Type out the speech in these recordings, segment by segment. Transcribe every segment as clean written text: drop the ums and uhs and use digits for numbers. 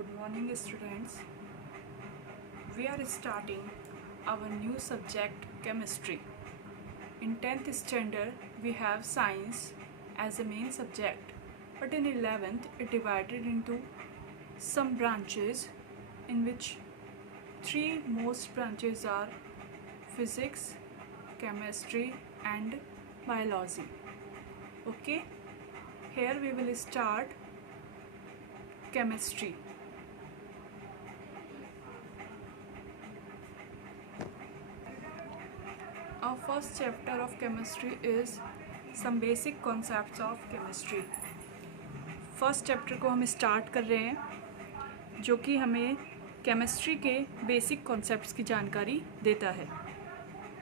Good morning, students. We are starting our new subject, chemistry. In 10th standard, we have science as a main subject, but in 11th, it divided into some branches, in which three most branches are physics, chemistry, and biology. Okay, here we will start chemistry. Our first chapter of chemistry is some basic concepts of chemistry. First chapter को हम start कर रहे हैं, जो कि हमें chemistry के basic concepts की जानकारी देता है.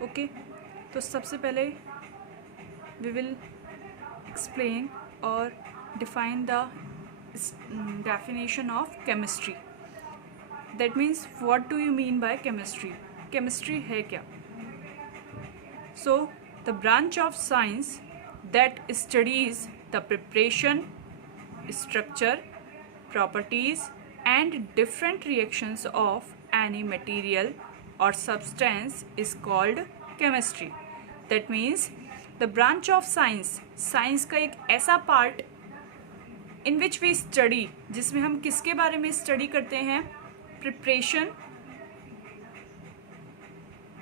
ओके, तो सबसे पहले वी विल एक्सप्लेन और define the definition of chemistry. That means what do you mean by chemistry. Chemistry है क्या? So, the branch of science that studies the preparation, structure, properties and different reactions of any material or substance is called chemistry. That means the branch of science का एक ऐसा part in which we study, जिसमें हम किसके बारे में study करते हैं? Preparation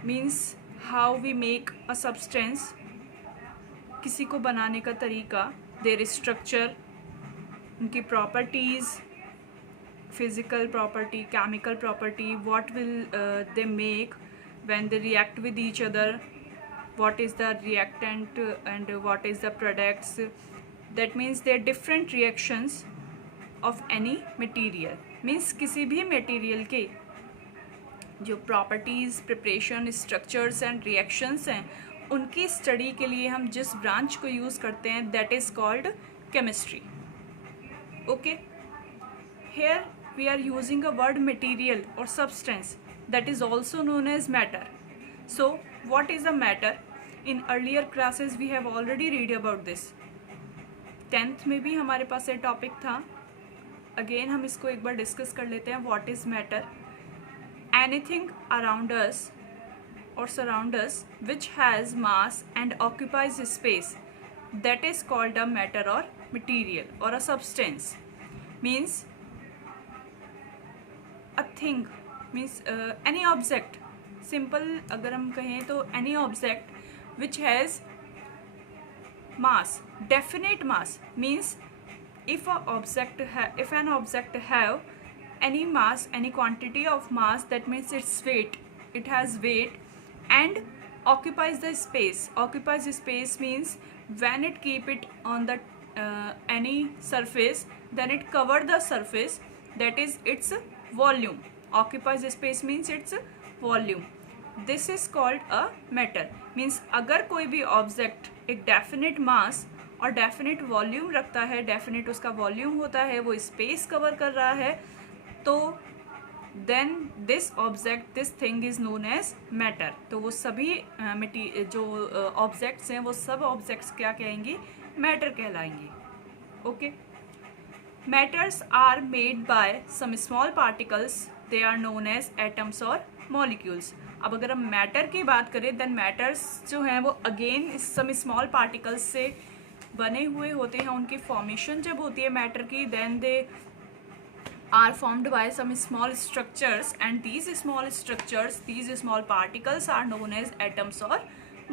means how we make a substance, किसी को बनाने का तरीका, their structure, उनकी properties, physical property, chemical property, what will they make when they react with each other, what is the reactant and what is the products. That means there are different reactions of any material. means किसी भी material के जो properties, preparation, structures and reactions हैं, उनकी study के लिए हम जिस ब्रांच को यूज़ करते हैं that is called chemistry. Okay, here we are using a word material or substance that is also known as matter. So what is a matter? In earlier classes we have already read about this. 10th में भी हमारे पास ये topic था. Again हम इसको एक बार discuss कर लेते हैं. What is matter? Anything around us or surround us which has mass and occupies space, that is called a matter or material or a substance. Means a thing, means any object. Simple अगर हम कहें तो any object which has mass, definite mass. Means if an object have any mass, any quantity of mass, that means its weight, it has weight and occupies the space. Occupies space means when it keep it on the any surface, then it cover the surface, that is its volume. Occupies space means its volume. This is called a matter. means अगर कोई भी object एक definite mass और definite volume रखता है, definite उसका volume होता है, वो space cover कर रहा है, तो then this object, this thing is known as matter. तो वो सभी जो ऑब्जेक्ट्स हैं वो सब ऑब्जेक्ट्स क्या कहेंगे? मैटर कहलाएंगे. Okay, matters are made by some small particles, they are known as atoms और मॉलिक्यूल्स. अब अगर हम मैटर की बात करें देन मैटर्स जो हैं वो अगेन सम स्मॉल पार्टिकल्स से बने हुए होते हैं. उनकी फॉर्मेशन जब होती है मैटर की, then they are formed by some small structures, and these small structures, these small particles are known as atoms or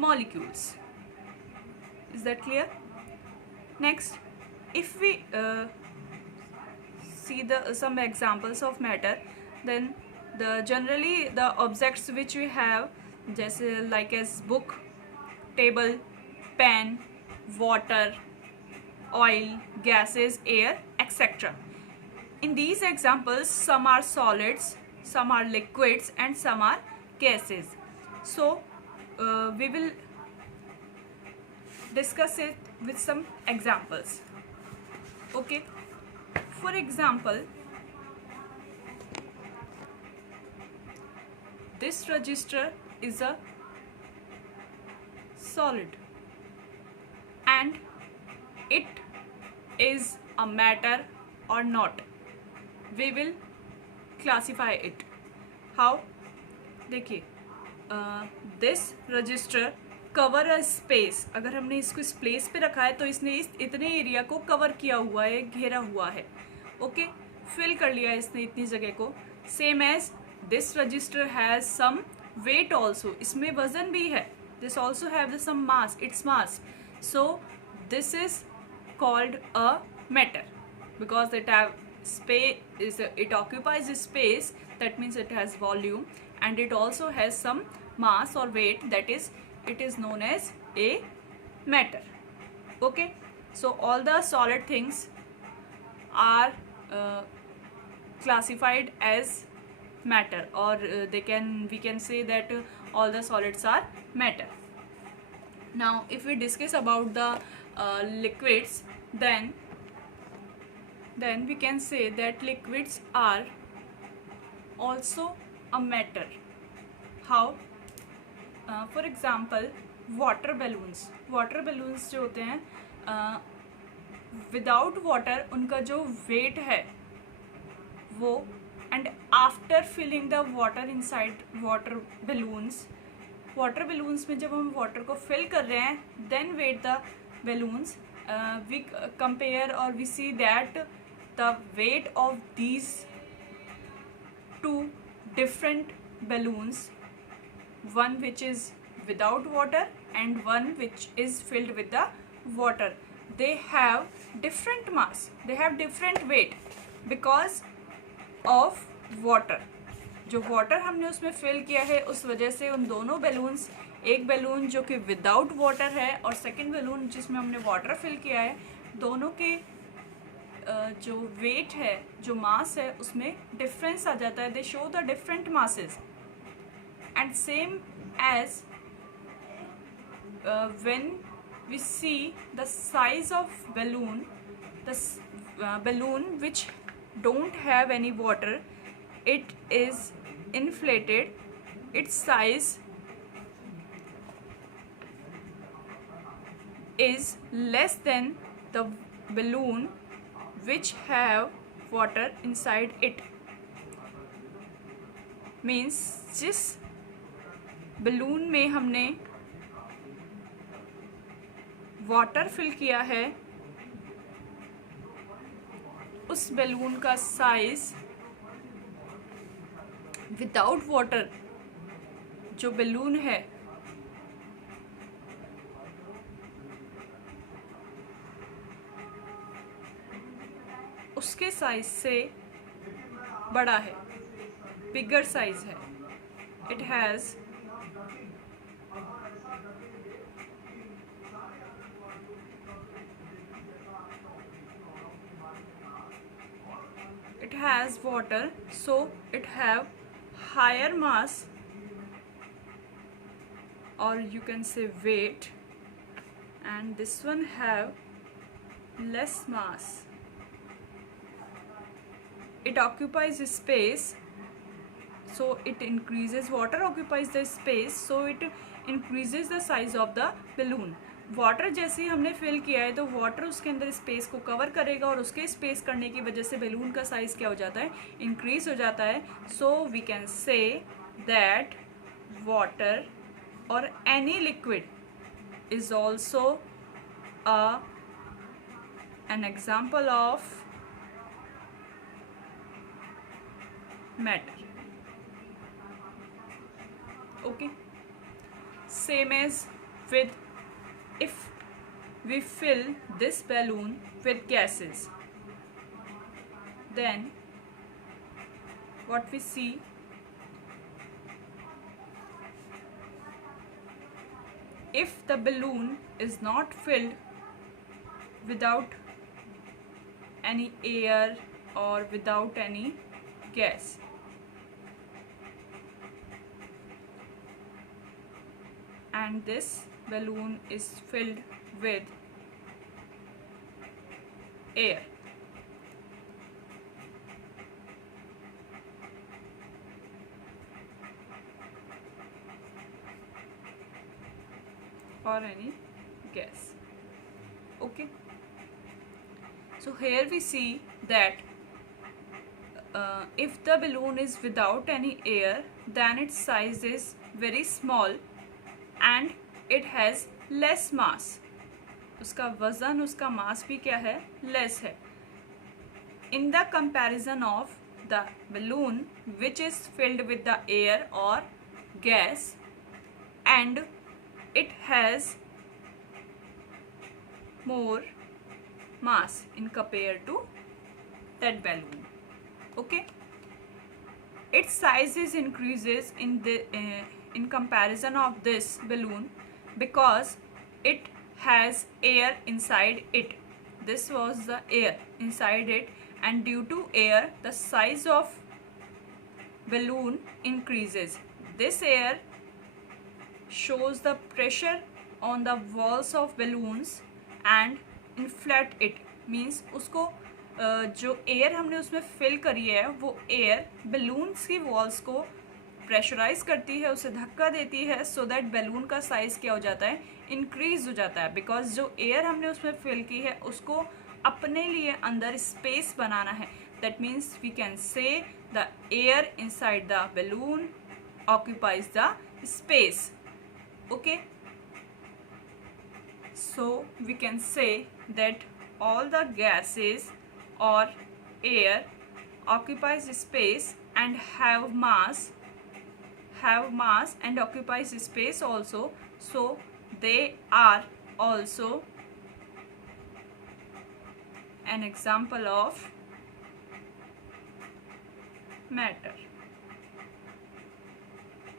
molecules. Is that clear? Next, if we see some examples of matter, then generally the objects which we have, जैसे like as book, table, pen, water, oil, gases, air, etc. In these examples, some are solids, some are liquids, and some are gases. So, we will discuss it with some examples. Okay. For example, this register is a solid, and it is a matter or not. We will classify it. How? देखिए, this register cover a space, अगर हमने इसको इस place पे रखा है तो इसने इस इतने एरिया को कवर किया हुआ है, घेरा हुआ है. ओके, फिल कर लिया इसने इतनी जगह को. Same as this register has some weight also, इसमें वजन भी है. This also have some mass, it's mass. So this is called a matter because it have space, it occupies space, that means it has volume, and it also has some mass or weight, that is it is known as a matter. Okay, so all the solid things are classified as matter, or we can say that all the solids are matter. Now if we discuss about the liquids, then we can say that liquids are also a matter. How? For example, water balloons जो होते हैं, without water उनका जो weight है वो, and after filling the water inside water balloons में जब हम वाटर को फिल कर रहे हैं, then weight the balloons, we compare और we see that the weight of these two different balloons, one which is without water and one which is filled with the water, they have different mass, they have different weight because of water. जो water हमने उसमें fill किया है उस वजह से उन दोनों बैलून्स, एक बैलून जो कि विदाउट वाटर है और सेकंड बैलून जिसमें हमने वाटर फिल किया है, दोनों के जो वेट है, जो मास है, उसमें डिफरेंस आ जाता है. दे show the different masses. And same as when we see the size of balloon, the balloon which don't have any water, it is inflated, its size is less than the balloon which have water inside it. Means जिस balloon में हमने water fill किया है उस balloon का size without water जो balloon है उसके साइज से बड़ा है, बिगर साइज है. It has water, so it have higher mass, or you can say weight, and this one have less mass. It occupies space, so it increases, water occupies the space, so it increases the size of the balloon. Water जैसे ही हमने fill किया है तो water उसके अंदर space को cover करेगा और उसके स्पेस करने की वजह से बैलून का साइज़ क्या हो जाता है, इंक्रीज हो जाता है. So we can say that water or any liquid is also an example of matter. Okay, same as with if we fill this balloon with gases, then what we see, if the balloon is not filled without any air or without any gas, and this balloon is filled with air, or any gas. Okay, so here we see that if the balloon is without any air, then its size is very small and it has less mass. उसका वजन, उसका मास भी क्या है, less है. In the comparison of the balloon which is filled with the air or gas and it has more mass in compared to that balloon. Okay, its size is increases in comparison of this balloon because it has air inside it. This was the air inside it, and due to air the size of balloon increases. This air shows the pressure on the walls of balloons and inflate it. Means उसको जो air हमने उसमें fill करी है वो air balloons की walls को pressurise करती है, उसे धक्का देती है, सो दैट बैलून का साइज़ क्या हो जाता है, इंक्रीज हो जाता है. बिकॉज जो एयर हमने उसमें फिल की है उसको अपने लिए अंदर स्पेस बनाना है. That means we can say the air inside the balloon occupies the space. Okay, so we can say that all the gases or air occupies space and have mass and occupies space also, so they are also an example of matter.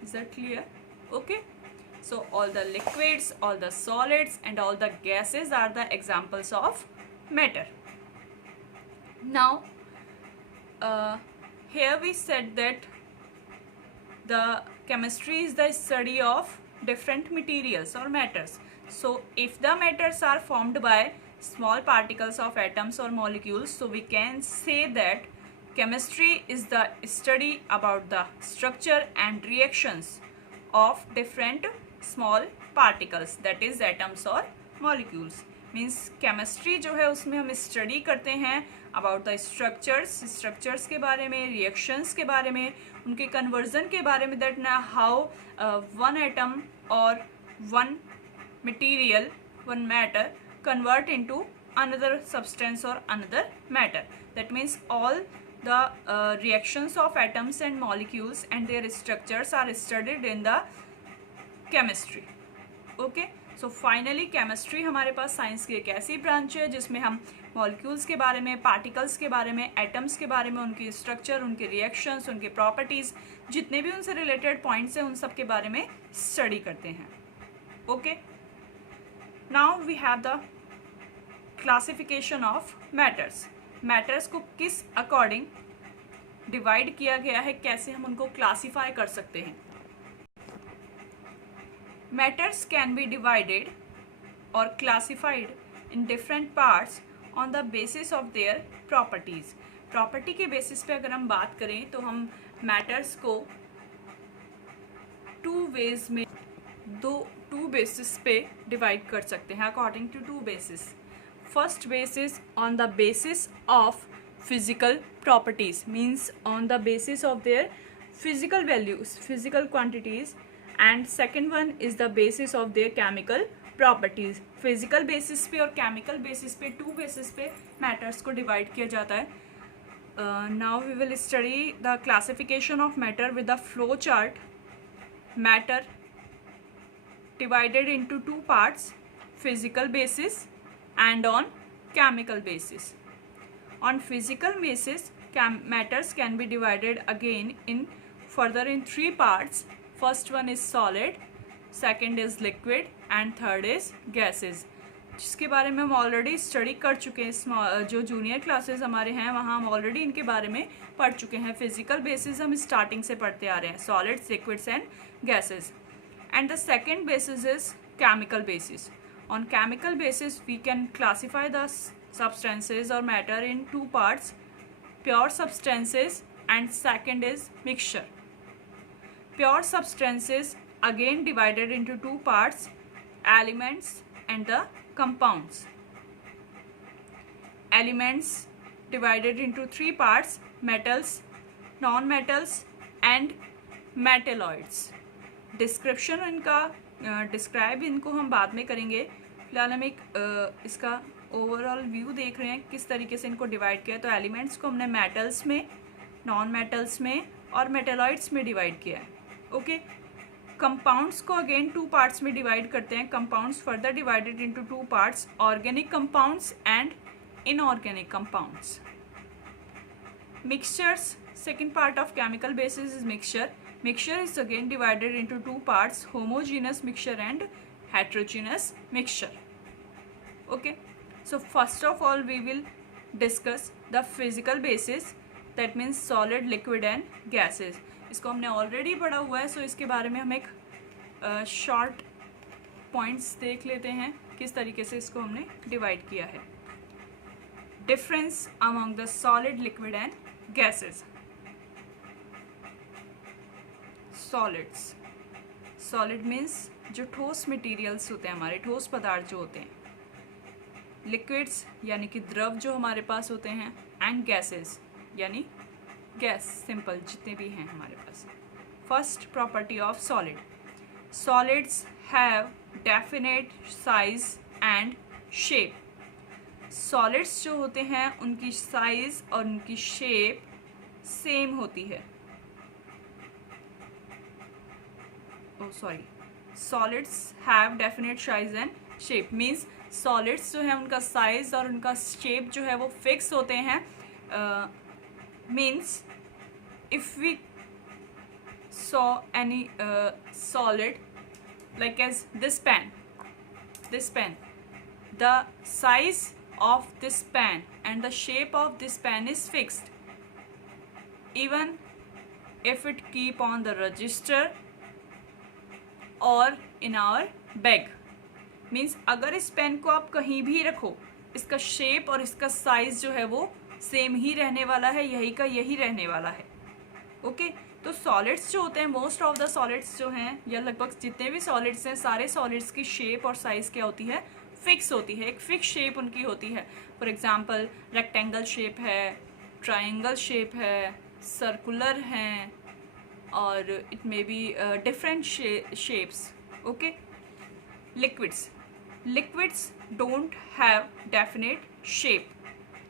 Is that clear? Okay, so all the liquids, all the solids and all the gases are the examples of matter. Now here we said that the chemistry is the study of different materials or matters. So if the matters are formed by small particles of atoms or molecules, so we can say that chemistry is the study about the structure and reactions of different small particles, that is atoms or molecules. Means chemistry जो है उसमें हम study करते हैं about the structures के बारे में, reactions के बारे में, उनके conversion के बारे में, that how one atom or one material, one matter convert into another substance or another matter. That means all the reactions of atoms and molecules and their structures are studied in the chemistry. Okay, so finally chemistry हमारे पास science की एक ऐसी branch है जिसमें हम molecules के बारे में, पार्टिकल्स के बारे में, एटम्स के बारे में, उनकी स्ट्रक्चर, उनके रिएक्शंस, उनके प्रॉपर्टीज़, जितने भी उनसे रिलेटेड पॉइंट्स हैं उन सब के बारे में स्टडी करते हैं. Okay, now we have the classification of matters. Matters को किस अकॉर्डिंग डिवाइड किया गया है, कैसे हम उनको क्लासीफाई कर सकते हैं. Matters can be divided or classified in different parts on the basis of their properties. Property के बेसिस पे अगर हम बात करें तो हम मैटर्स को टू बेसिस पे डिवाइड कर सकते हैं according to two basis. First basis on the basis of physical properties, means on the basis of their physical values, physical quantities, and second one is the basis of their chemical properties. Physical basis पे और chemical basis पे, two basis पे matters को divide किया जाता है. Now we will study the classification of matter with the flow chart. Matter divided into two parts, physical basis and on chemical basis. On physical basis, matters can be divided again in further in three parts. First one is solid, second is liquid and third is gases, जिसके बारे में हम already study कर चुके हैं. जो junior classes हमारे हैं वहाँ हम ऑलरेडी इनके बारे में पढ़ चुके हैं. फिजिकल बेसिस हम स्टार्टिंग से पढ़ते आ रहे हैं, solids, liquids and gases. And the second basis is chemical basis. On chemical basis, we can classify the substances or matter in two parts, pure substances and second is mixture. Pure substances again divided into two parts, elements and the compounds. Elements divided into three parts, metals, non metals and metalloids. Description इनका describe इनको हम बाद में करेंगे। फिलहाल हम एक इसका ओवरऑल व्यू देख रहे हैं किस तरीके से इनको डिवाइड किया है। तो एलिमेंट्स को हमने मेटल्स में, नॉन मेटल्स में और मेटेलॉइड्स में डिवाइड किया है। ओके, कंपाउंड्स को अगेन 2 पार्ट्स में डिवाइड करते हैं। Compounds further divided into 2 parts, organic compounds and inorganic compounds. Mixtures, second part of chemical basis is mixture. Mixture is again divided into 2 parts, homogeneous mixture and heterogeneous mixture. Okay, so first of all we will discuss the physical basis, that means solid, liquid and gases. इसको हमने already पढ़ा हुआ है, सो इसके बारे में हम एक शॉर्ट पॉइंट्स देख लेते हैं किस तरीके से इसको हमने डिवाइड किया है। Difference among the solid, liquid and gases. Solids, solid means जो ठोस मटेरियल्स होते हैं, हमारे ठोस पदार्थ जो होते हैं। लिक्विड्स यानी कि द्रव जो हमारे पास होते हैं, एंड गैसेस यानी गैस, सिंपल जितने भी हैं हमारे पास। First property of solid, solids have definite size and shape. Solids जो होते हैं उनकी साइज और उनकी शेप सेम होती है। Solids have definite size and shape means solids जो है उनका साइज और उनका शेप जो है वो फिक्स होते हैं। Means if we saw any solid like as this pen, the size of this pen and the shape of this pen is fixed even if it keep on the register or in our bag. Means अगर इस pen को आप कहीं भी रखो, इसका shape और इसका साइज जो है वो सेम ही रहने वाला है, यही का यही रहने वाला है। ओके, तो सॉलिड्स जो होते हैं, मोस्ट ऑफ द सॉलिड्स जो हैं या लगभग जितने भी सॉलिड्स हैं, सारे सॉलिड्स की शेप और साइज क्या होती है, फिक्स होती है। एक फिक्स शेप उनकी होती है। फॉर एग्जांपल रेक्टेंगल शेप है, ट्रायंगल शेप है, सर्कुलर हैं और it may be different shapes. Okay, liquids don't have definite shape.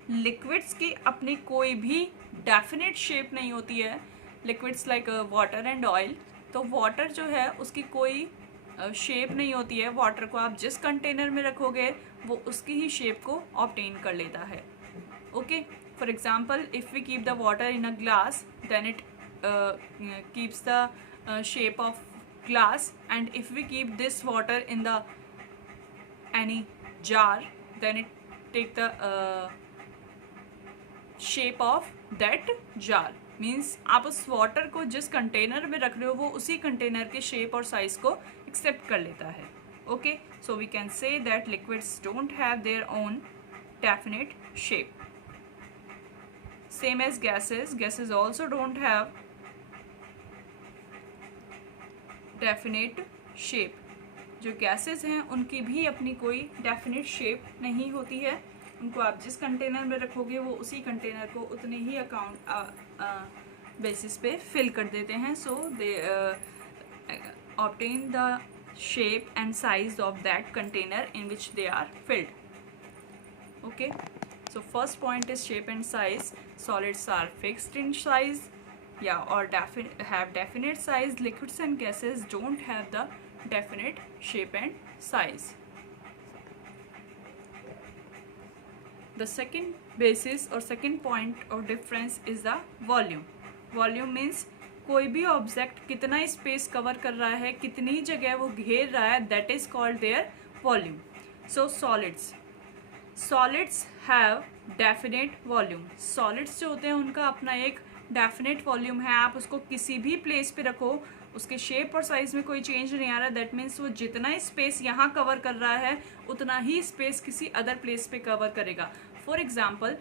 Liquids की अपनी कोई भी डेफिनेट शेप नहीं होती है। Liquids like water and oil, तो वाटर जो है उसकी कोई शेप नहीं होती है। वाटर को आप जिस कंटेनर में रखोगे वो उसकी ही शेप को ऑब्टेन कर लेता है। Okay, for example if we keep the water in a glass then it keeps the shape of glass, and if we keep this water in the any jar then it take the shape of that jar. Means आप उस water को जिस container में रख रहे हो वो उसी कंटेनर के शेप और साइज को एक्सेप्ट कर लेता है। Okay, so we can say that liquids don't have their own definite shape. Same as gases also don't have definite shape. जो गैसेस हैं उनकी भी अपनी कोई डेफिनेट शेप नहीं होती है। उनको आप जिस कंटेनर में रखोगे वो उसी कंटेनर को उतने ही बेसिस पे फिल कर देते हैं। So they obtain the shape and size of that container in which they are filled. Okay, so first point is shape and size. Solids are fixed in size or have definite size. Liquids and gases don't have the definite shape and size. The second basis or second point of difference is the volume. Volume means कोई भी object कितना space cover कर रहा है, कितनी जगह वो घेर रहा है, that is called there volume. So solids have definite volume. Solids जो होते हैं उनका अपना एक डेफिनेट वॉल्यूम है. आप उसको किसी भी प्लेस पे रखो, उसके शेप और साइज में कोई चेंज नहीं आ रहा. दैट मीन्स वो जितना स्पेस यहाँ कवर कर रहा है उतना ही स्पेस किसी अदर प्लेस पे कवर करेगा. फॉर एग्जाम्पल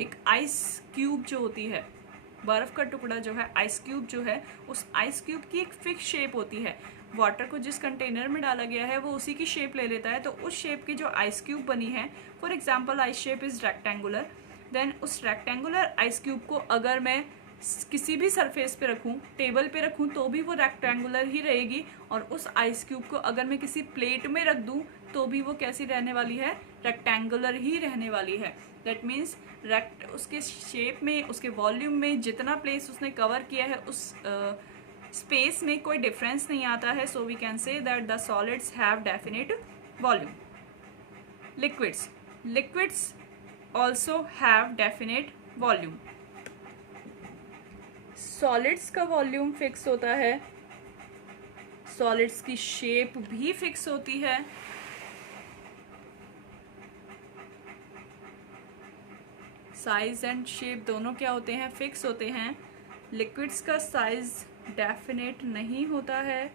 एक आइस क्यूब जो होती है, बर्फ़ का टुकड़ा जो है, आइस क्यूब जो है, उस आइस क्यूब की एक फिक्स शेप होती है. वाटर को जिस कंटेनर में डाला गया है वो उसी की शेप ले लेता है. तो उस शेप की जो आइस क्यूब बनी है, for example ice shape is rectangular. Then उस रेक्टेंगुलर आइस क्यूब को अगर मैं किसी भी सरफेस पे रखूँ, टेबल पे रखूँ, तो भी वो रेक्टेंगुलर ही रहेगी, और उस आइस क्यूब को अगर मैं किसी प्लेट में रख दूँ तो भी वो कैसी रहने वाली है, रेक्टेंगुलर ही रहने वाली है। दैट मीन्स उसके शेप में, उसके वॉल्यूम में, जितना प्लेस उसने कवर किया है उस स्पेस में कोई डिफरेंस नहीं आता है। So we can say that the solids have definite volume. Liquids also have definite volume. Solids का वॉल्यूम फिक्स होता है, सॉलिड्स की शेप भी फिक्स होती है, साइज एंड शेप दोनों क्या होते हैं, फिक्स होते हैं। लिक्विड्स का साइज डेफिनेट नहीं होता है,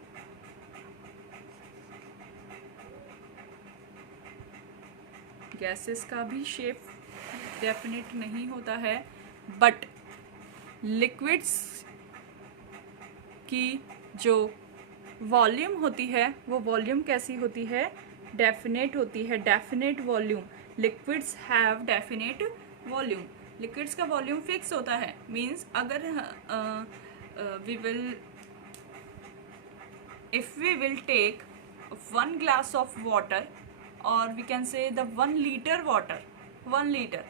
गैसेस का भी शेप डेफिनेट नहीं होता है, बट लिक्विड्स की जो वॉल्यूम होती है वो वॉल्यूम कैसी होती है, डेफिनेट होती है, definite volume. Liquids have definite volume. Liquids का वॉल्यूम फिक्स होता है, मीन्स अगर if we will take 1 glass of water, or we can say the 1 liter water, 1 liter,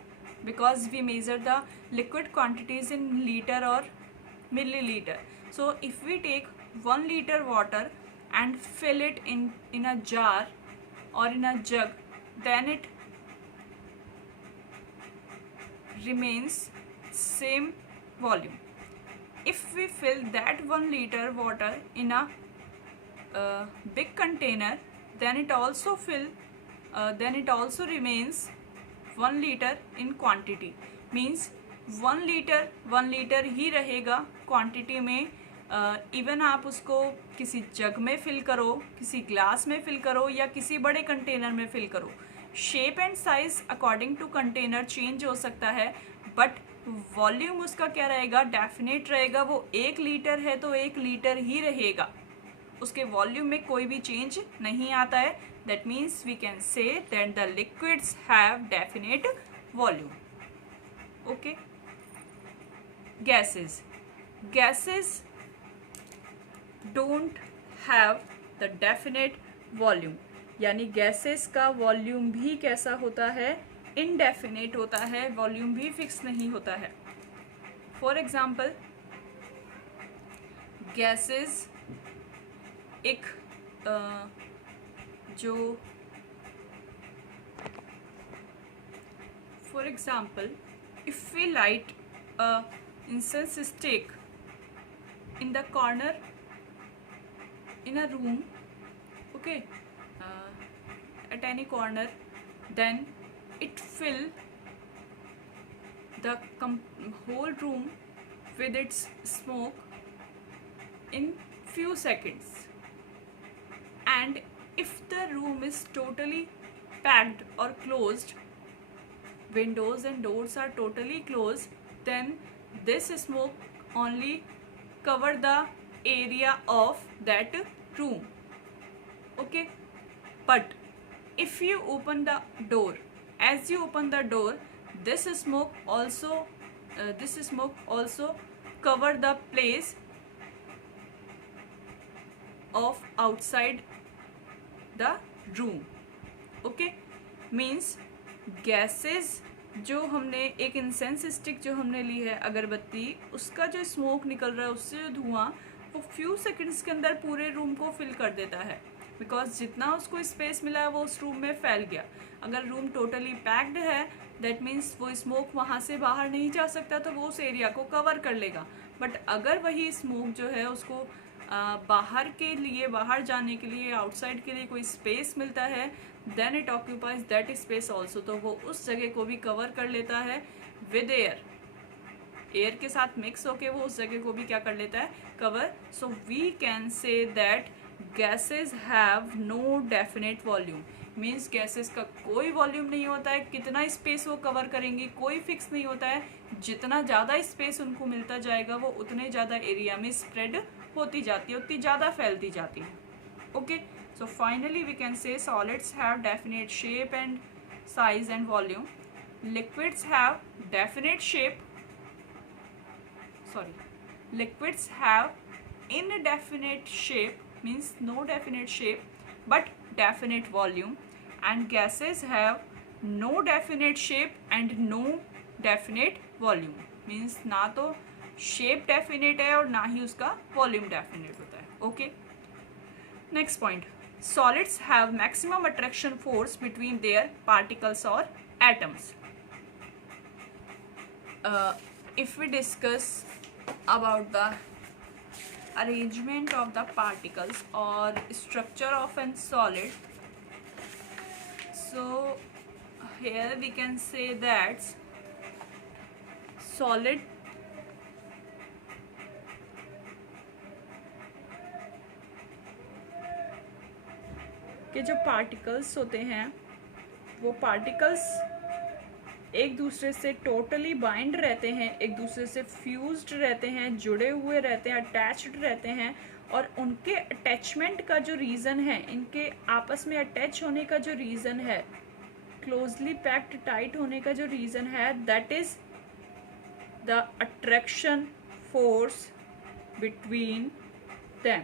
because we measure the liquid quantities in liter or milliliter. So if we take 1 liter water and fill it in a jar or in a jug, then it remains same volume. If we fill that 1 liter water in a big container, then it also remains 1 liter in quantity. Means 1 liter ही रहेगा quantity में। Even आप उसको किसी जग में fill करो, किसी glass में fill करो, या किसी बड़े कंटेनर में फिल करो, shape and size according to container change हो सकता है, बट वॉल्यूम उसका क्या रहेगा, डेफिनेट रहेगा। वो 1 लीटर है तो 1 लीटर ही रहेगा, उसके वॉल्यूम में कोई भी चेंज नहीं आता है। That means we can say that the liquids have definite volume. Okay, gases don't have the definite volume, यानी गैसेस का वॉल्यूम भी कैसा होता है, इनडेफिनेट होता है, वॉल्यूम भी फिक्स नहीं होता है। फॉर एग्जाम्पल, गैसेस एक जो for example, if we light incense stick in the corner in a room, okay, at any corner, then it fill the whole room with its smoke in few seconds. And if the room is totally packed or closed, windows and doors are totally closed, then this smoke only cover the area of that room. Okay, but if you open the door, as you open the door, this smoke also cover the place of outside the room. Okay, means gases जो हमने एक incense stick जो हमने ली है, अगरबत्ती, उसका जो smoke निकल रहा है, उससे जो धुआं, वो फ्यू सेकंड्स के अंदर पूरे रूम को फिल कर देता है, बिकॉज जितना उसको स्पेस मिला है वो उस रूम में फैल गया। अगर रूम टोटली पैक्ड है, दैट मीन्स वो स्मोक वहाँ से बाहर नहीं जा सकता, तो वो उस एरिया को कवर कर लेगा। बट अगर वही स्मोक जो है उसको बाहर जाने के लिए, आउटसाइड के लिए कोई स्पेस मिलता है, then it occupies that space also, तो वो उस जगह को भी कवर कर लेता है विद एयर के साथ मिक्स होके वो उस जगह को भी क्या कर लेता है, cover. So we can say that gases have no definite volume, means gases का कोई वॉल्यूम नहीं होता है, कितना स्पेस वो कवर करेंगे कोई फिक्स नहीं होता है, जितना ज़्यादा स्पेस उनको मिलता जाएगा वो उतने ज़्यादा एरिया में स्प्रेड होती जाती है, उतनी ज़्यादा फैलती जाती है। Okay, so finally we can say solids have definite shape and size and volume. liquids have definite shape, liquids have indefinite shape, means no definite shape but definite volume, and gases have no definite shape and no definite volume, means ना तो shape definite है और ना ही उसका volume definite होता है. Okay, next point, solids have maximum attraction force between their particles or atoms. If we discuss about the arrangement of the particles or structure of a solid, so here we can say that solid के जो particles होते हैं वो particles एक दूसरे से totally bind रहते हैं, एक दूसरे से फ्यूज्ड रहते हैं, जुड़े हुए रहते हैं, अटैच्ड रहते हैं, और उनके अटैचमेंट का जो रीज़न है, इनके आपस में अटैच होने का जो रीज़न है, क्लोजली पैक्ड टाइट होने का जो रीज़न है, that is the attraction force between them.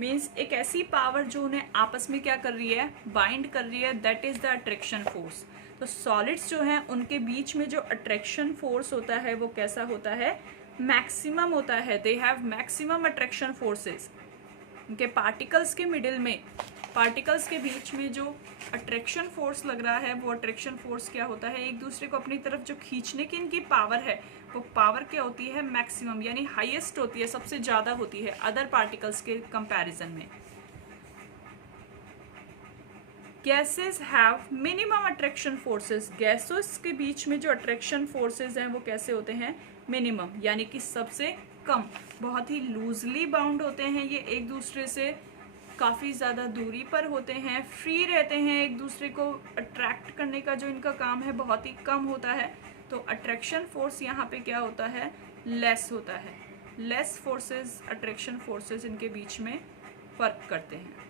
Means एक ऐसी पावर जो उन्हें आपस में क्या कर रही है, बाइंड कर रही है, that is the attraction force. तो सॉलिड्स जो हैं उनके बीच में जो अट्रैक्शन फोर्स होता है वो कैसा होता है, मैक्सिमम होता है. They have maximum attraction forces. उनके पार्टिकल्स के मिडिल में, पार्टिकल्स के बीच में जो अट्रैक्शन फोर्स लग रहा है वो अट्रैक्शन फोर्स क्या होता है, एक दूसरे को अपनी तरफ जो खींचने की इनकी पावर है वो पावर क्या होती है, मैक्सिमम, यानी हाईएस्ट होती है, सबसे ज़्यादा होती है अदर पार्टिकल्स के कंपैरिजन में. Gases have minimum attraction forces. Gases के बीच में जो अट्रैक्शन फोर्सेस हैं वो कैसे होते हैं, मिनिमम, यानी कि सबसे कम. बहुत ही लूजली बाउंड होते हैं ये, एक दूसरे से काफ़ी ज़्यादा दूरी पर होते हैं, फ्री रहते हैं, एक दूसरे को अट्रैक्ट करने का जो इनका काम है बहुत ही कम होता है. तो अट्रैक्शन फोर्स यहाँ पे क्या होता है, लेस होता है. लेस फोर्सेस, अट्रैक्शन फोर्सेस इनके बीच में फ़र्क करते हैं.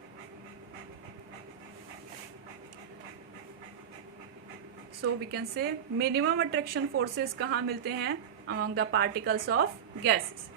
So we can say minimum attraction forces कहाँ मिलते हैं, among the particles of gases.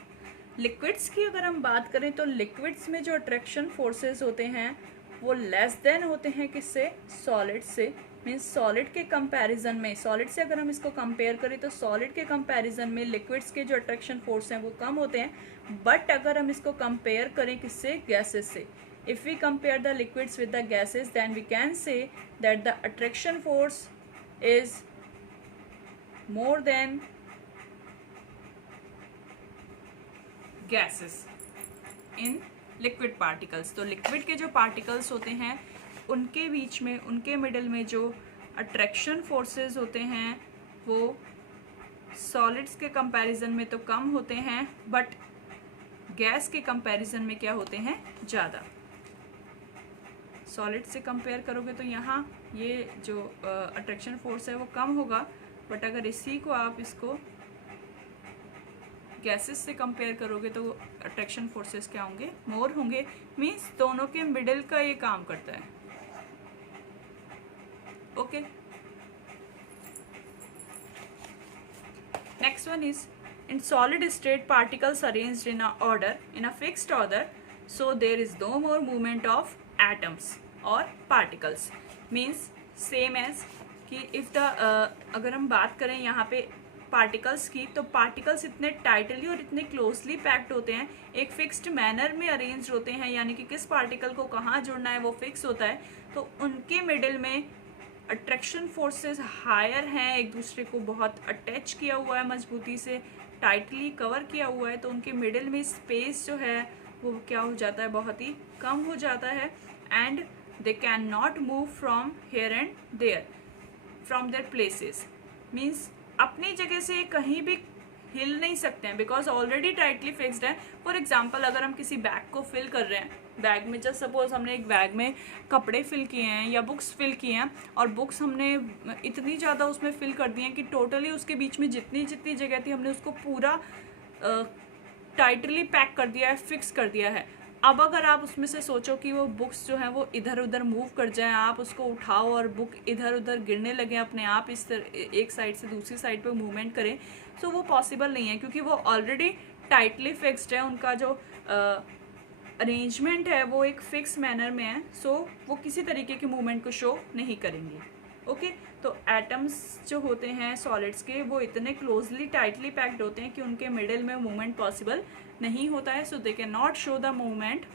Liquids की अगर हम बात करें तो लिक्विड्स में जो अट्रैक्शन फोर्सेस होते हैं वो लेस देन होते हैं किससे, सॉलिड से. मीन्स सॉलिड के कंपैरिजन में, सॉलिड से अगर हम इसको कंपेयर करें तो सॉलिड के कंपैरिजन में लिक्विड्स के जो अट्रैक्शन फोर्स हैं वो कम होते हैं. बट अगर हम इसको कंपेयर करें किससे, गैसेस से, if we compare the liquids with the gases then we can say that the attraction force is more than gases in liquid particles. तो लिक्विड के जो पार्टिकल्स होते हैं उनके बीच में, उनके मिडल में जो अट्रैक्शन फोर्सेस होते हैं वो सॉलिड्स के कंपैरिजन में तो कम होते हैं, बट गैस के कंपैरिजन में क्या होते हैं, ज़्यादा. सॉलिड से कंपेयर करोगे तो यहाँ ये जो अट्रैक्शन फोर्स है वो कम होगा, बट अगर इसी को आप इसको गैसेस से कंपेयर करोगे तो अट्रैक्शन फोर्सेस क्या होंगे, मोर होंगे. मीन्स दोनों के मिडिल का ये काम करता है. Okay, next one is in solid state particles arranged in a order, in a fixed order, so there is no more movement of atoms और particles. means same as कि if the अगर हम बात करें यहाँ पे particles की, तो particles इतने tightly और इतने closely packed होते हैं, एक fixed manner में arranged होते हैं, यानी कि किस particle को कहाँ जुड़ना है वो fix होता है. तो उनके middle में attraction forces higher हैं, एक दूसरे को बहुत attach किया हुआ है, मजबूती से tightly cover किया हुआ है, तो उनके middle में space जो है वो क्या हो जाता है, बहुत ही कम हो जाता है. And they can not move from here and there, from their places. Means अपनी जगह से कहीं भी हिल नहीं सकते हैं, बिकॉज ऑलरेडी टाइटली फिक्स्ड है. फॉर एग्जाम्पल अगर हम किसी बैग को फिल कर रहे हैं, बैग में जस्ट सपोज हमने एक बैग में कपड़े फिल किए हैं या बुक्स फिल किए हैं, और बुक्स हमने इतनी ज़्यादा उसमें फिल कर दी हैं कि टोटली उसके बीच में जितनी जितनी जगह थी हमने उसको पूरा टाइटली पैक कर दिया है, फिक्स कर दिया है. अब अगर आप उसमें से सोचो कि वो बुक्स जो हैं वो इधर उधर मूव कर जाएं, आप उसको उठाओ और बुक इधर उधर गिरने लगे अपने आप, इस एक साइड से दूसरी साइड पे मूवमेंट करें, तो वो पॉसिबल नहीं है, क्योंकि वो ऑलरेडी टाइटली फिक्स्ड है, उनका जो अरेंजमेंट है वो एक फिक्स मैनर में है, सो वो किसी तरीके की मूवमेंट को शो नहीं करेंगे। ओके, तो एटम्स जो होते हैं सॉलिड्स के वो इतने क्लोजली टाइटली पैक्ड होते हैं कि उनके मिडिल में मूवमेंट पॉसिबल नहीं होता है, so they can not show the movement.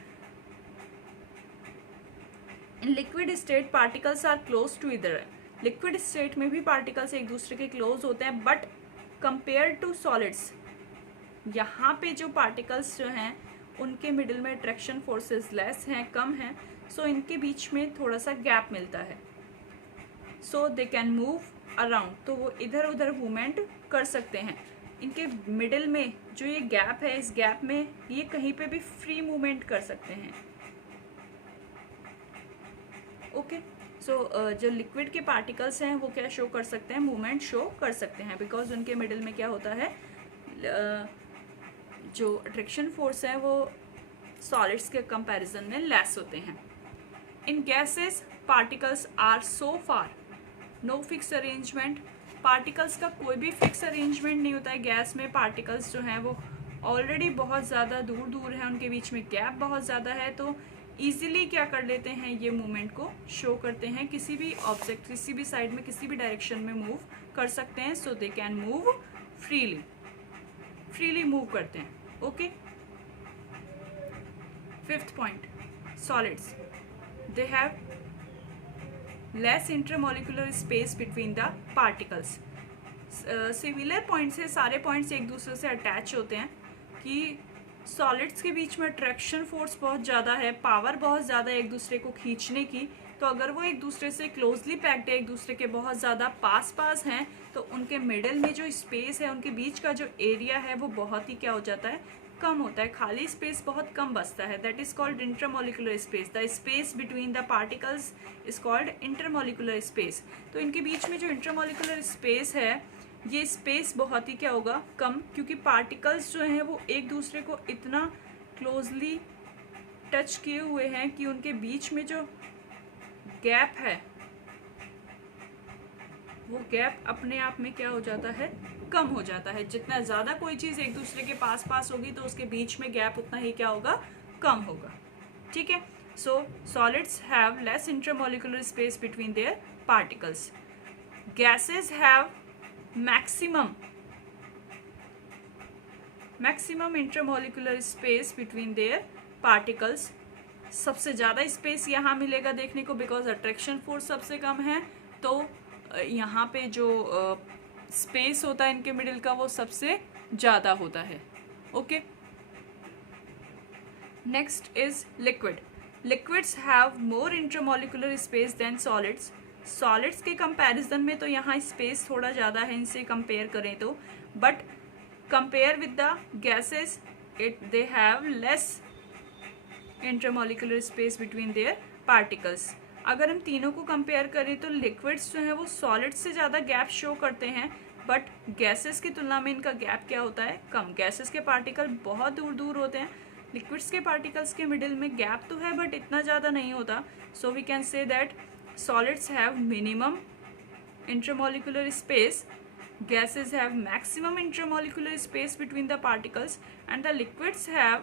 In liquid state particles are close to इधर, लिक्विड स्टेट में भी पार्टिकल्स एक दूसरे के क्लोज होते हैं, बट कंपेयर टू सॉलिड्स यहाँ पे जो पार्टिकल्स जो हैं उनके मिडिल में अट्रैक्शन फोर्सेस लेस हैं, कम हैं, सो इनके बीच में थोड़ा सा गैप मिलता है, so they can move around, तो वो इधर उधर मूवमेंट कर सकते हैं। इनके मिडिल में जो ये गैप है, इस गैप में ये कहीं पे भी फ्री मूवमेंट कर सकते हैं। ओके, सो जो लिक्विड के पार्टिकल्स हैं वो क्या शो कर सकते हैं, मूवमेंट शो कर सकते हैं, बिकॉज उनके मिडिल में क्या होता है, जो अट्रैक्शन फोर्स है वो सॉलिड्स के कंपैरिजन में लेस होते हैं। In gases particles are so far no fix arrangement, particles का कोई भी फिक्स अरेंजमेंट नहीं होता है गैस में, पार्टिकल्स जो हैं वो ऑलरेडी बहुत ज़्यादा दूर दूर है, उनके बीच में गैप बहुत ज़्यादा है, तो ईजिली क्या कर लेते हैं, ये मूवमेंट को शो करते हैं, किसी भी ऑब्जेक्ट किसी भी साइड में किसी भी डायरेक्शन में मूव कर सकते हैं, so they can move freely move करते हैं। Okay, fifth point, solids they have less intermolecular space between the particles. Similar points है, सारे पॉइंट्स एक दूसरे से अटैच होते हैं कि सॉलिड्स के बीच में अट्रैक्शन फोर्स बहुत ज़्यादा है, पावर बहुत ज़्यादा है एक दूसरे को खींचने की, तो अगर वो एक दूसरे से क्लोजली पैक्ड है, एक दूसरे के बहुत ज़्यादा पास हैं, तो उनके मिडल में जो स्पेस है, उनके बीच का जो एरिया है वो बहुत ही क्या हो जाता है, कम होता है, खाली स्पेस बहुत कम बचता है, that is called intermolecular space. The space between the particles is called intermolecular space. तो इनके बीच में जो इंटरमोलिकुलर स्पेस है, ये स्पेस बहुत ही क्या होगा, कम, क्योंकि पार्टिकल्स जो हैं वो एक दूसरे को इतना क्लोजली टच किए हुए हैं कि उनके बीच में जो गैप है वो गैप अपने आप में क्या हो जाता है, कम हो जाता है। जितना ज़्यादा कोई चीज़ एक दूसरे के पास होगी तो उसके बीच में गैप उतना ही क्या होगा, कम होगा। ठीक है, so solids have less intermolecular space between their particles. Gases have maximum intermolecular space between their particles. सबसे ज़्यादा स्पेस यहाँ मिलेगा देखने को, बिकॉज अट्रैक्शन फोर्स सबसे कम है, तो यहाँ पे जो स्पेस होता है इनके मिडिल का वो सबसे ज़्यादा होता है। Okay, next is liquid. Liquids have more intermolecular space than solids. Solids के कंपैरिजन में तो यहाँ स्पेस थोड़ा ज़्यादा है इनसे कंपेयर करें तो, but compare with the gases they have less intermolecular space between their particles. अगर हम तीनों को कंपेयर करें तो लिक्विड्स जो हैं वो सॉलिड्स से ज़्यादा गैप शो करते हैं, बट गैसेस की तुलना में इनका गैप क्या होता है, कम। गैसेस के पार्टिकल बहुत दूर दूर होते हैं, लिक्विड्स के पार्टिकल्स के मिडिल में गैप तो है बट इतना ज़्यादा नहीं होता, so we can say that solids have minimum intermolecular space, gases have maximum intermolecular space between the particles, and the liquids have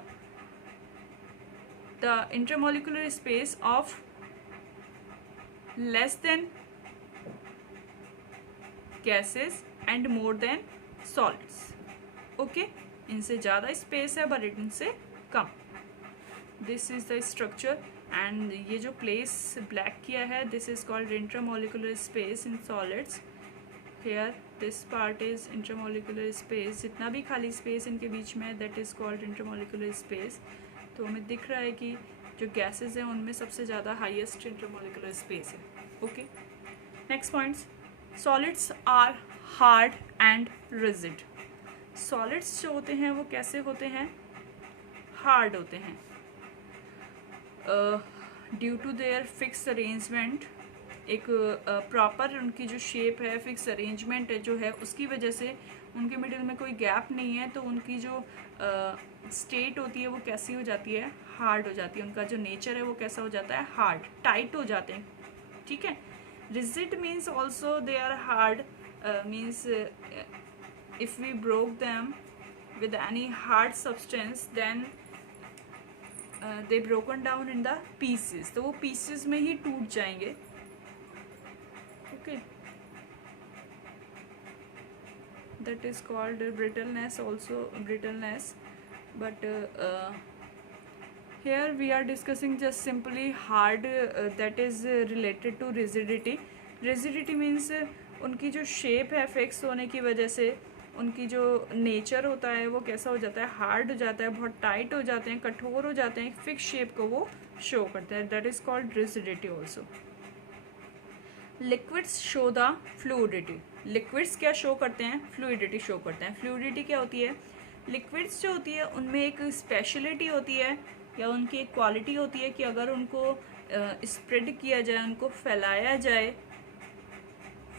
the intermolecular space of less than gases and more than solids. Okay, इनसे ज़्यादा space है but इनसे कम। This is the structure, and ये जो place black किया है, this is called intermolecular space in solids. Here this part is intermolecular space, जितना भी खाली स्पेस इनके बीच में है that is called intermolecular space. तो हमें दिख रहा है कि जो गैसेस हैं उनमें सबसे ज़्यादा हाईएस्ट इंटरमोलिकुलर स्पेस है। Okay, next points, solids are hard and rigid. Solids जो होते हैं वो कैसे होते हैं, हार्ड होते हैं, due to their fix arrangement. एक प्रॉपर उनकी जो शेप है, फिक्स अरेंजमेंट है जो है, उसकी वजह से उनके मिडिल में कोई गैप नहीं है, तो उनकी जो स्टेट होती है वो कैसी हो जाती है, हार्ड हो जाती है। उनका जो नेचर है वो कैसा हो जाता है, हार्ड, टाइट हो जाते हैं, ठीक है। Rigid means also they are hard, means if we broke them with any hard substance then they broken down in the pieces, तो वो pieces में ही टूट जाएंगे, okay. That is called brittleness, also brittleness, but here we are discussing just simply hard, that is related to rigidity. Rigidity means उनकी जो shape है fix होने की वजह से उनकी जो नेचर होता है वो कैसा हो जाता है, हार्ड हो जाता है, बहुत टाइट हो जाते हैं, कठोर हो जाते हैं, फिक्स शेप को वो शो करते हैं, that is called rigidity also. Liquids show the fluidity, liquids क्या शो करते हैं, फ्लूइडिटी शो करते हैं। फ्लूइडिटी क्या होती है, लिक्विड्स जो होती है उनमें एक स्पेशलिटी होती है या उनकी एक क्वालिटी होती है कि अगर उनको स्प्रेड किया जाए, उनको फैलाया जाए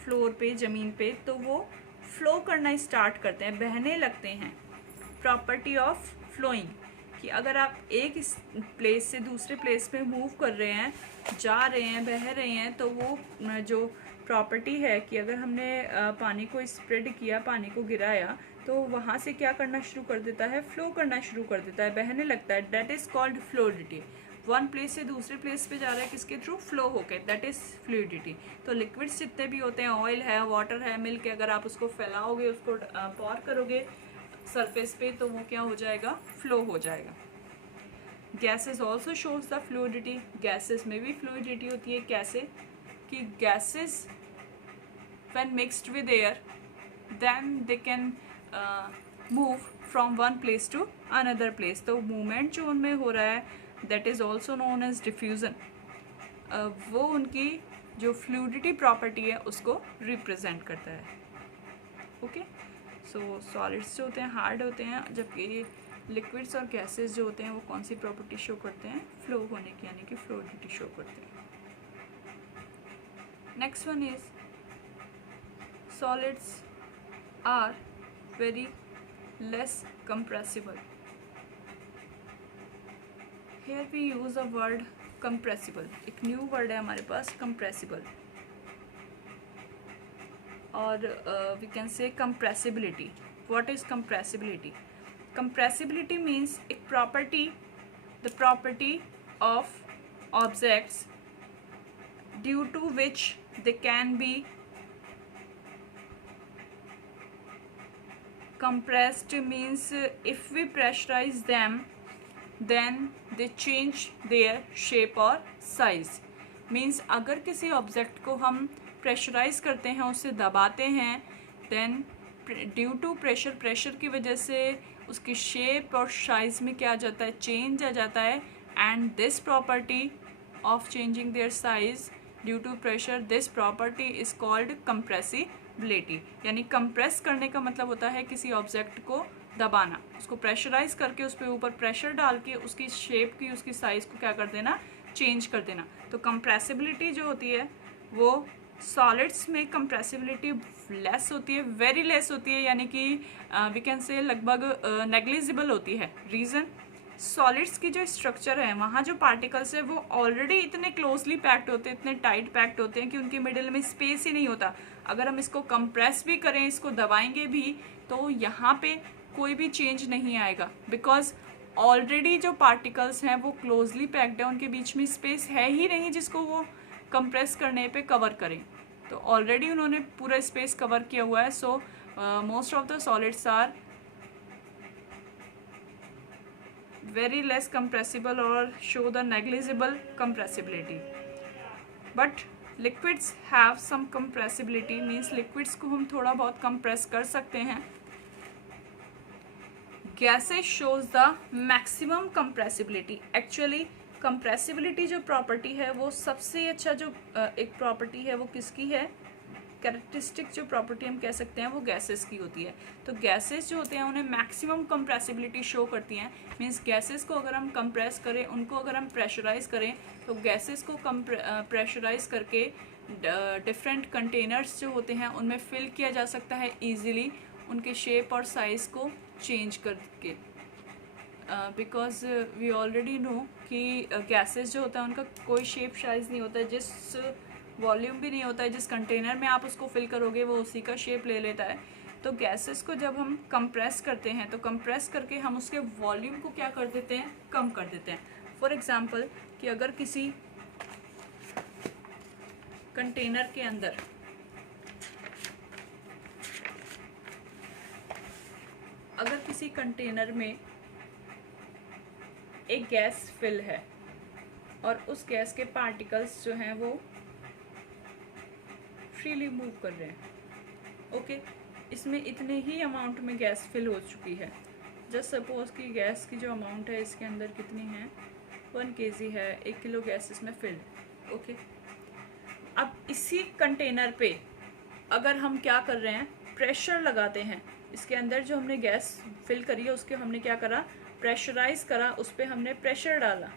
फ्लोर पे, ज़मीन पे, तो वो फ्लो करना स्टार्ट करते हैं, बहने लगते हैं। प्रॉपर्टी ऑफ फ्लोइंग, कि अगर आप एक प्लेस से दूसरे प्लेस पे मूव कर रहे हैं, जा रहे हैं, बह रहे हैं, तो वो जो प्रॉपर्टी है कि अगर हमने पानी को स्प्रेड किया, पानी को गिराया, तो वहाँ से क्या करना शुरू कर देता है, फ्लो करना शुरू कर देता है, बहने लगता है, that is called fluidity. One place से दूसरे प्लेस पे जा रहा है किसके थ्रू, फ्लो होके, दैट इज़ फ्लूइडिटी। तो लिक्विड्स जितने भी होते हैं, ऑयल है, वाटर है, मिल्क है, अगर आप उसको फैलाओगे, उसको पॉर करोगे सरफेस पे, तो वो क्या हो जाएगा, फ्लो हो जाएगा। Gases also shows the fluidity, gases में भी फ्लूइडिटी होती है। कैसे कि gases when mixed with air then they can move from one place to another place, तो मूवमेंट जो उनमें हो रहा है that is also known as diffusion, वो उनकी जो फ्लूइडिटी प्रॉपर्टी है उसको रिप्रेजेंट करता है, ओके। सो सॉलिड्स जो होते हैं हार्ड होते हैं, जबकि लिक्विड्स और गैसेस जो होते हैं वो कौन सी प्रॉपर्टी शो करते हैं, फ्लो होने की, यानी कि फ्लूइडिटी शो करते हैं। Next one is solids are very less compressible. Here we use a word compressible, एक न्यू वर्ड है हमारे पास compressible, और we can say compressibility. What is compressibility? Compressibility means एक property, the property of objects due to which they can be compressed, means if we pressurize them then they change their shape or size. means अगर किसी object को हम pressurise करते हैं, उसे दबाते हैं, then due to pressure, pressure की वजह से उसकी शेप और साइज में क्या आ जाता है, चेंज आ जाता है। And this property of changing their size due to pressure, this property is called compressibility. यानी कंप्रेस करने का मतलब होता है किसी ऑब्जेक्ट को दबाना, उसको प्रेशराइज करके उस पर ऊपर प्रेशर डाल के उसकी शेप की, उसकी साइज़ को क्या कर देना, चेंज कर देना। तो कंप्रेसिबिलिटी जो होती है वो सॉलिड्स में कंप्रेसिबिलिटी लेस होती है, वेरी लेस होती है, यानी कि वी कैन से लगभग नेग्लिजिबल होती है। रीज़न, सॉलिड्स की जो स्ट्रक्चर है, वहाँ जो पार्टिकल्स है वो ऑलरेडी इतने क्लोजली पैक्ड होते हैं, इतने टाइट पैक्ड होते हैं कि उनके मिडिल में स्पेस ही नहीं होता। अगर हम इसको कंप्रेस भी करें, इसको दबाएंगे भी, तो यहाँ पे कोई भी चेंज नहीं आएगा, बिकॉज ऑलरेडी जो पार्टिकल्स हैं वो क्लोजली पैक्ड है, उनके बीच में स्पेस है ही नहीं जिसको वो कंप्रेस करने पे कवर करें। तो ऑलरेडी उन्होंने पूरा स्पेस कवर किया हुआ है। So most of the solids are very less compressible और show the negligible compressibility. But liquids have some compressibility, means liquids को हम थोड़ा बहुत कंप्रेस कर सकते हैं। Gases shows the maximum compressibility. Actually compressibility जो प्रॉपर्टी है वो सबसे अच्छा जो एक प्रॉपर्टी है वो किसकी है, कैरेक्टरिस्टिक जो प्रॉपर्टी हम कह सकते हैं वो गैसेस की होती है। तो गैसेस जो होते हैं उन्हें मैक्सिमम कंप्रेसिबिलिटी शो करती हैं। मीन्स गैसेस को अगर हम कंप्रेस करें, उनको अगर हम प्रेशराइज करें, तो गैसेस को प्रेशराइज करके डिफरेंट कंटेनर्स जो होते हैं उनमें फिल किया जा सकता है ईजिली। उनके शेप और साइज़ को चेंज करके, बिकॉज वी ऑलरेडी नो कि गैसेस जो होता है उनका कोई शेप साइज़ नहीं होता है, जिस वॉल्यूम भी नहीं होता है, जिस कंटेनर में आप उसको फिल करोगे वो उसी का शेप ले लेता है। तो गैसेस को जब हम कंप्रेस करते हैं तो कंप्रेस करके हम उसके वॉल्यूम को क्या कर देते हैं, कम कर देते हैं। फॉर एग्जांपल कि अगर किसी कंटेनर के अंदर में एक गैस फिल है और उस गैस के पार्टिकल्स जो हैं वो फ्रीली मूव कर रहे हैं, ओके, इसमें इतने ही अमाउंट में गैस फिल हो चुकी है। जस्ट सपोज कि गैस की जो अमाउंट है इसके अंदर कितनी है, 1 kg है, 1 किलो गैस इसमें फिल, ओके। अब इसी कंटेनर पे अगर हम क्या कर रहे हैं, प्रेशर लगाते हैं, इसके अंदर जो हमने गैस फिल करी है उसके हमने क्या करा, प्रेशराइज करा, उस पर हमने प्रेशर डाला।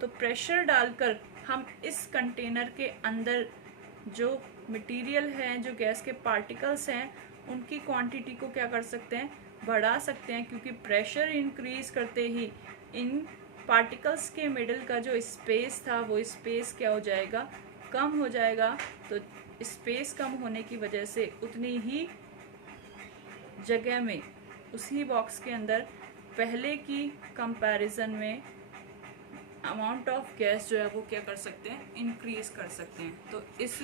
तो प्रेशर डालकर हम इस कंटेनर के अंदर जो मटेरियल है, जो गैस के पार्टिकल्स हैं, उनकी क्वांटिटी को क्या कर सकते हैं, बढ़ा सकते हैं, क्योंकि प्रेशर इंक्रीज करते ही इन पार्टिकल्स के मिडल का जो स्पेस था वो स्पेस क्या हो जाएगा, कम हो जाएगा। तो स्पेस कम होने की वजह से उतनी ही जगह में उसी बॉक्स के अंदर पहले की कंपैरिजन में अमाउंट ऑफ गैस जो है वो क्या कर सकते हैं, इंक्रीज कर सकते हैं। तो इस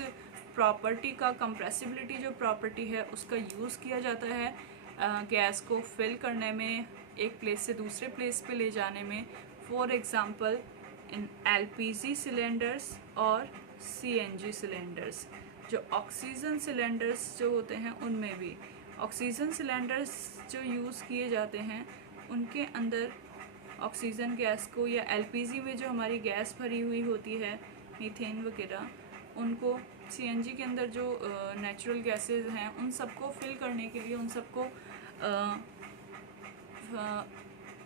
प्रॉपर्टी का, कंप्रेसिबिलिटी जो प्रॉपर्टी है उसका यूज़ किया जाता है गैस को फिल करने में, एक प्लेस से दूसरे प्लेस पे ले जाने में। For example in LPG cylinders और सीएनजी सिलेंडर्स। जो ऑक्सीजन सिलेंडर्स जो होते हैं उनमें भी, ऑक्सीजन सिलेंडर्स जो यूज़ किए जाते हैं उनके अंदर ऑक्सीजन गैस को, या एलपीजी में जो हमारी गैस भरी हुई होती है, मीथेन वगैरह, उनको सीएनजी के अंदर जो नेचुरल गैसेस हैं उन सबको फिल करने के लिए उन सबको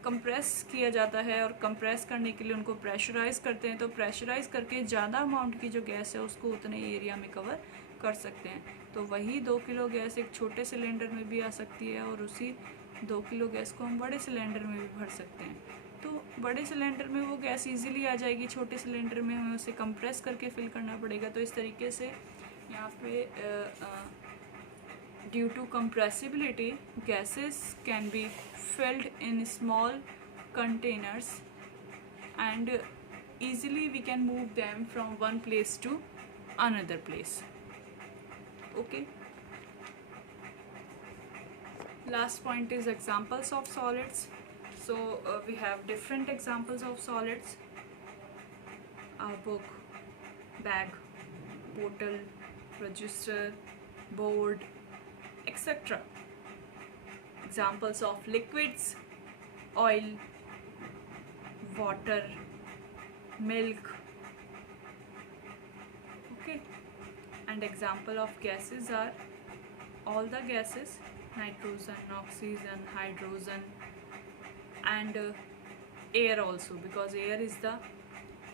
कंप्रेस किया जाता है, और कंप्रेस करने के लिए उनको प्रेशराइज करते हैं। तो प्रेशराइज करके ज़्यादा अमाउंट की जो गैस है उसको उतने एरिया में कवर कर सकते हैं। तो वही 2 किलो गैस एक छोटे सिलेंडर में भी आ सकती है और उसी 2 किलो गैस को हम बड़े सिलेंडर में भी भर सकते हैं। तो बड़े सिलेंडर में वो गैस इजीली आ जाएगी, छोटे सिलेंडर में हमें उसे कंप्रेस करके फिल करना पड़ेगा। तो इस तरीके से यहाँ पे due to compressibility gases can be filled in small containers and easily we can move them from one place to another place, okay. Last point is examples of solids. So we have different examples of solids: a book, bag, bottle, register, board, etc. Examples of liquids: oil, water, milk, okay. And example of gases are all the gases: nitrogen, oxygen, hydrogen, and air also, because air is the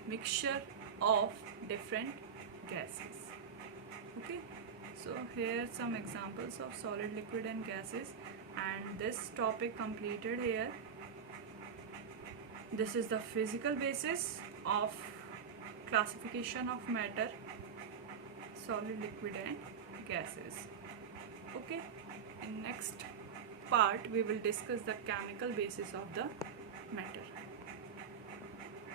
mixture of different gases, okay. So here some examples of solid, liquid and gases, and this topic completed here. This is the physical basis of classification of matter, solid, liquid and gases, okay. In next part we will discuss the chemical basis of the matter.